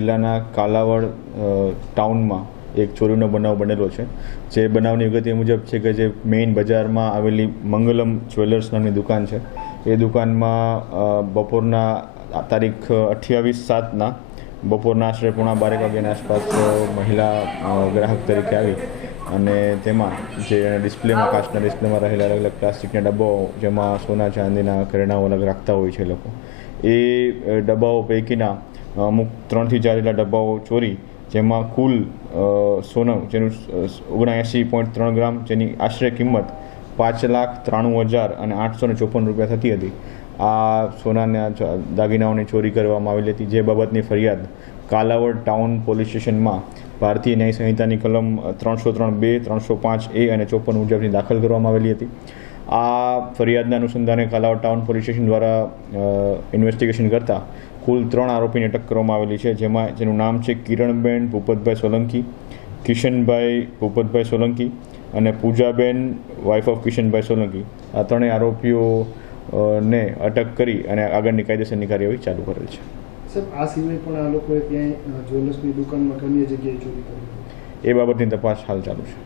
જિલ્લાના કાલાવડ ટાઉનમાં એક ચોરીનો બનાવ બનેલો છે. જે બનાવની વિગત મુજબ છે કે જે મેઇન બજારમાં આવેલી મંગલમ જ્વેલર્સ નામની દુકાન છે. એ દુકાનમાં બપોરના તારીખ અઠ્યાવીસ સાતના બપોરના આશરે પોણા બારેક વાગ્યાની આસપાસ મહિલા ગ્રાહક તરીકે આવી અને તેમાં જે ડિસ્પ્લેમાં, કાચના ડિસ્પ્લેમાં રહેલા અલગ અલગ પ્લાસ્ટિકના ડબ્બાઓ જેમાં સોના ચાંદીના ઘરેણાઓ અલગ રાખતા હોય છે લોકો. એ ડબ્બાઓ પૈકીના અમુક ત્રણથી ચાર જેટલા ડબ્બાઓ ચોરી, જેમાં કુલ સોનમ સોનું, જેનું ઓગણએંસી પોઈન્ટ ત્રણ ગ્રામ, જેની આશરે કિંમત પાંચ લાખ ત્રાણું હજાર અને આઠસો ને ચોપન રૂપિયા થતી હતી. આ સોનાના દાગીનાઓની ચોરી કરવામાં આવેલી હતી, જે બાબતની ફરિયાદ કાલાવડ ટાઉન પોલીસ સ્ટેશનમાં ભારતીય ન્યાય સંહિતાની કલમ ત્રણસો ત્રણ બે, ત્રણસો પાંચ એ અને ચોપન મુજબની દાખલ કરવામાં આવેલી હતી. આ ફરિયાદના અનુસંધાને કાલાવડ ટાઉન પોલીસ સ્ટેશન દ્વારા ઇન્વેસ્ટિગેશન કરતા કુલ ત્રણ આરોપીને અટક કરવામાં આવેલી છે જેમાં જેનું નામ છે કિરણબેન ભૂપતભાઈ સોલંકી કિશનભાઈ ભૂપતભાઈ સોલંકી અને પૂજાબેન વાઇફ ઓફ કિશનભાઈ સોલંકી. આ ત્રણેય આરોપીઓ ને અટક કરી અને આગળની કાયદેસરની કાર્યવાહી ચાલુ કરેલ છે. આ સિવાય પણ આ લોકોએ ક્યાંય જ્વેલર્સની દુકાનમાં અન્ય જગ્યાએ ચોરી કરી? એ બાબતની તપાસ હાલ ચાલુ છે.